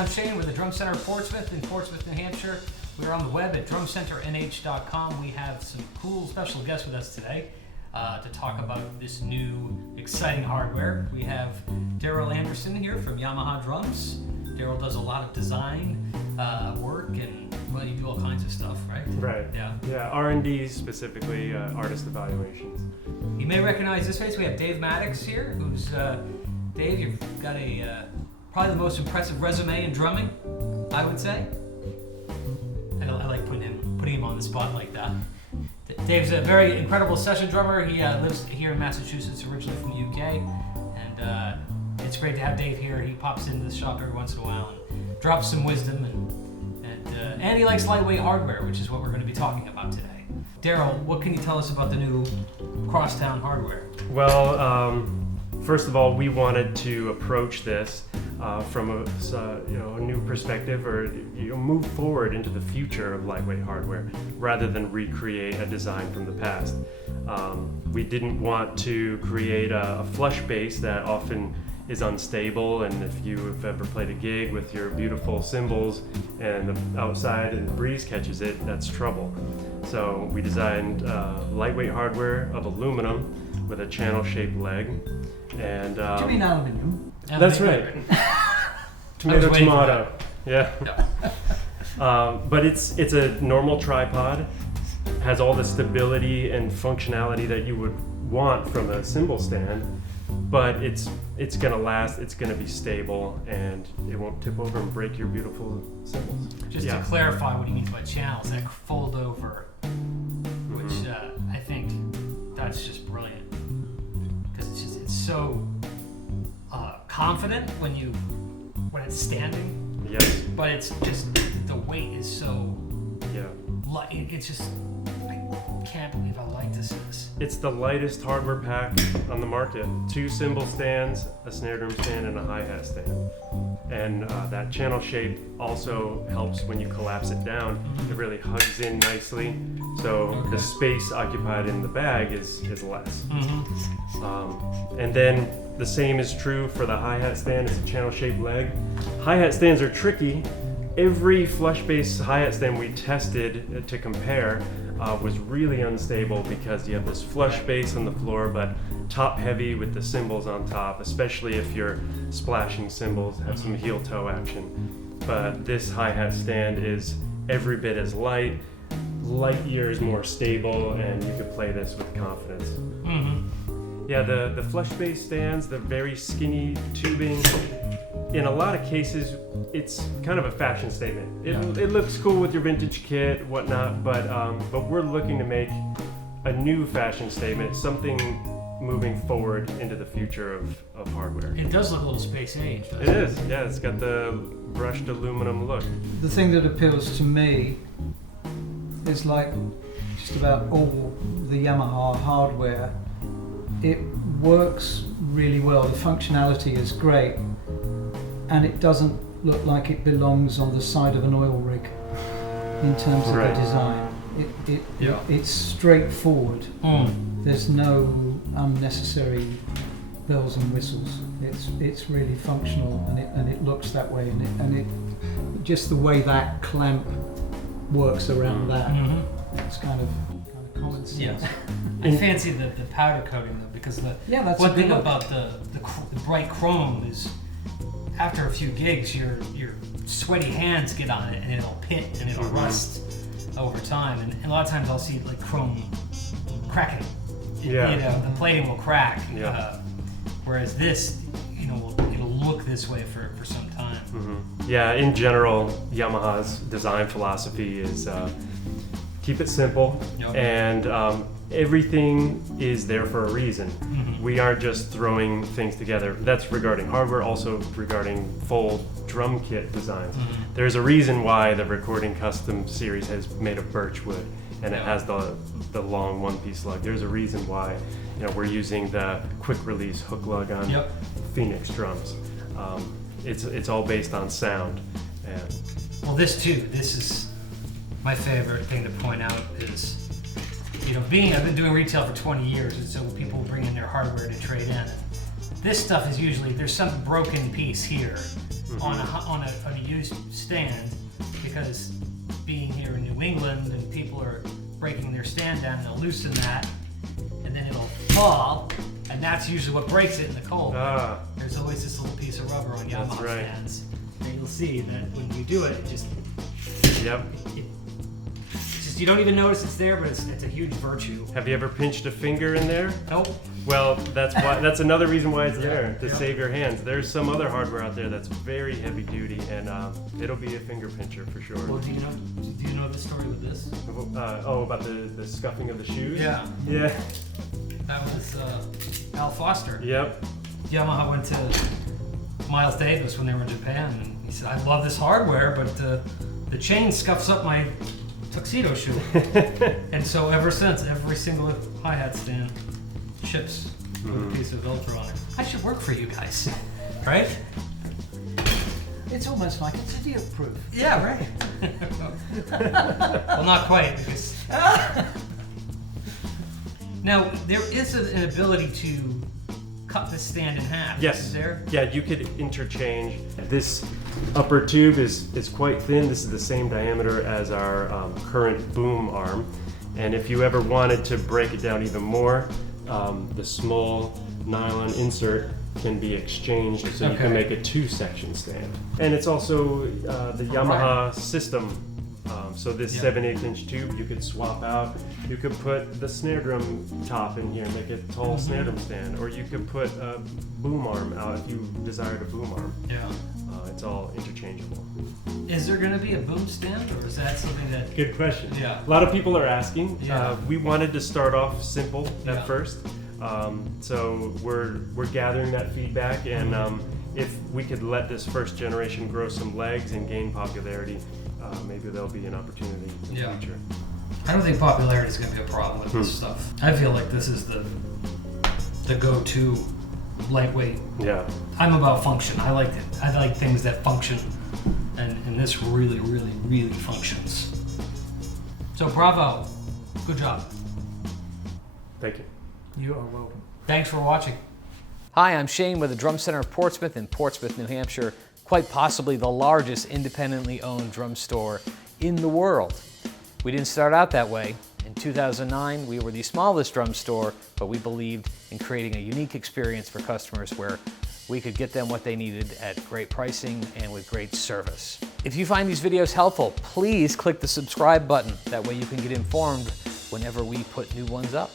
I'm Shane with the Drum Center Portsmouth in Portsmouth, New Hampshire. We're on the web at drumcenternh.com. We have some cool special guests with us today to talk about this new exciting hardware. We have Daryl Anderson here from Yamaha Drums. Daryl does a lot of design work and, well, you do all kinds of stuff, right? Right. Yeah, R&D specifically, artist evaluations. You may recognize this face. We have Dave Mattacks here, who's, Dave, you've got a probably the most impressive resume in drumming, I would say. I like putting him on the spot like that. Dave's a very incredible session drummer. He lives here in Massachusetts, originally from the UK, and it's great to have Dave here. He pops into the shop every once in a while and drops some wisdom, and he likes lightweight hardware, which is what we're going to be talking about today. Daryl, what can you tell us about the new Crosstown Hardware? Well, first of all, we wanted to approach this from a new perspective, or move forward into the future of lightweight hardware, rather than recreate a design from the past. We didn't want to create a flush bass that often is unstable, and if you have ever played a gig with your beautiful cymbals and the outside and the breeze catches it, that's trouble. So we designed lightweight hardware of aluminum with a channel-shaped leg. And Do you mean aluminium? That's right. Tomato. Yeah. But it's a normal tripod, has all the stability and functionality that you would want from a cymbal stand, but it's gonna last, it's gonna be stable, and it won't tip over and break your beautiful cymbals. Just to clarify what he means by channels, that fold over, which I think that's just brilliant, because it's so confident when it's standing. Yes. But it's just the weight is so light. It's just, I can't believe how light this is. It's the lightest hardware pack on the market. 2 cymbal stands, a snare drum stand, and a hi-hat stand. And that channel shape also helps when you collapse it down. It really hugs in nicely, so the space occupied in the bag is less. And then the same is true for the hi-hat stand. It's a channel-shaped leg. Hi-hat stands are tricky. Every flush bass hi-hat stand we tested to compare was really unstable, because you have this flush bass on the floor, but top heavy with the cymbals on top, especially if you're splashing cymbals, have some heel toe action. But this hi-hat stand is every bit as light years more stable, and you could play this with confidence. Yeah, the flush bass stands, the very skinny tubing, in a lot of cases, it's kind of a fashion statement. It looks cool with your vintage kit, whatnot, but we're looking to make a new fashion statement, something moving forward into the future of hardware. It does look a little space age, doesn't it? It is, yeah, it's got the brushed aluminum look. The thing that appeals to me is, like just about all the Yamaha hardware, it works really well. The functionality is great, and it doesn't look like it belongs on the side of an oil rig in terms of the design. It's straightforward. There's no unnecessary bells and whistles. It's really functional, and it looks that way, and it just the way that clamp works around that. It's kind of common sense. Yes. I fancy the powder coating though, because that's one thing about the bright chrome is, after a few gigs, your sweaty hands get on it, and it'll pit and it'll rust over time. And a lot of times I'll see like chrome cracking. The plating will crack. Whereas this, it'll look this way for some time. Yeah, in general, Yamaha's design philosophy is keep it simple, and everything is there for a reason. We aren't just throwing things together. That's regarding hardware, also regarding full drum kit designs. There's a reason why the Recording Custom series has made of birch wood, and it has the long one-piece lug. There's a reason why we're using the quick release hook lug on Phoenix drums. It's all based on sound. Well, this is my favorite thing to point out is, I've been doing retail for 20 years, and so people bring in their hardware to trade in. This stuff is usually, there's some broken piece here, on a used stand, because being here in New England and people are breaking their stand down, they'll loosen that and then it'll fall, and that's usually what breaks it in the cold. There's always this little piece of rubber on Yamaha stands, and you'll see that when you do it, it just you don't even notice it's there, but it's a huge virtue. Have you ever pinched a finger in there? Nope. Well, that's another reason why it's there, to save your hands. There's some other hardware out there that's very heavy duty, and it'll be a finger pincher for sure. Well, do you know the story with this? About the scuffing of the shoes? Yeah. Yeah. That was Al Foster. Yep. Yamaha went to Miles Davis when they were in Japan, and he said, "I love this hardware, but the chain scuffs up my tuxedo shoe." And so ever since, every single hi-hat stand ships with a piece of Velcro on it. I should work for you guys, right? It's almost like it's idiot-proof. Yeah, right. Well, not quite, because now there is an ability to cut the stand in half. Yes. Is there? Yeah, you could interchange. This upper tube is quite thin. This is the same diameter as our current boom arm. And if you ever wanted to break it down even more, the small nylon insert can be exchanged, so you can make a 2-section stand. And it's also the Yamaha system. So this 7/8 inch tube you could swap out. You could put the snare drum top in here, make a tall snare drum stand, or you could put a boom arm out if you desired a boom arm. Yeah. It's all interchangeable. Is there going to be a boom stand, or is that something that... Good question. Yeah. A lot of people are asking. Yeah. We wanted to start off simple at first. So we're gathering that feedback, and if we could let this first generation grow some legs and gain popularity, maybe there'll be an opportunity in the future. I don't think popularity is going to be a problem with this stuff. I feel like this is the go-to lightweight. Yeah. I'm about function. I like it. I like things that function, and this really, really, really functions. So bravo, good job. Thank you. You are welcome. Thanks for watching. Hi, I'm Shane with the Drum Center of Portsmouth in Portsmouth, New Hampshire, quite possibly the largest independently owned drum store in the world. We didn't start out that way. In 2009, we were the smallest drum store, but we believed in creating a unique experience for customers where we could get them what they needed at great pricing and with great service. If you find these videos helpful, please click the subscribe button. That way you can get informed whenever we put new ones up.